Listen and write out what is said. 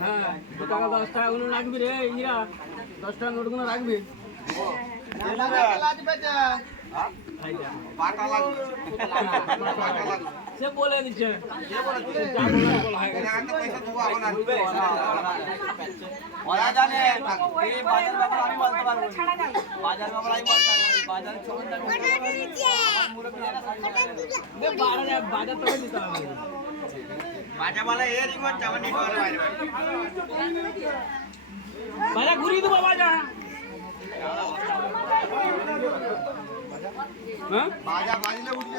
হ্যাঁ 10 টাকা গুলো রাখবি রে ইরা 10 টাকা নোট গুলো রাখবি সে বলে দিচ্ছে বাজার তোকে দিতে হবে বাজার ঘুরিয়ে দেবো বাজার হ্যাঁ বাজার বাজিলে উঠবে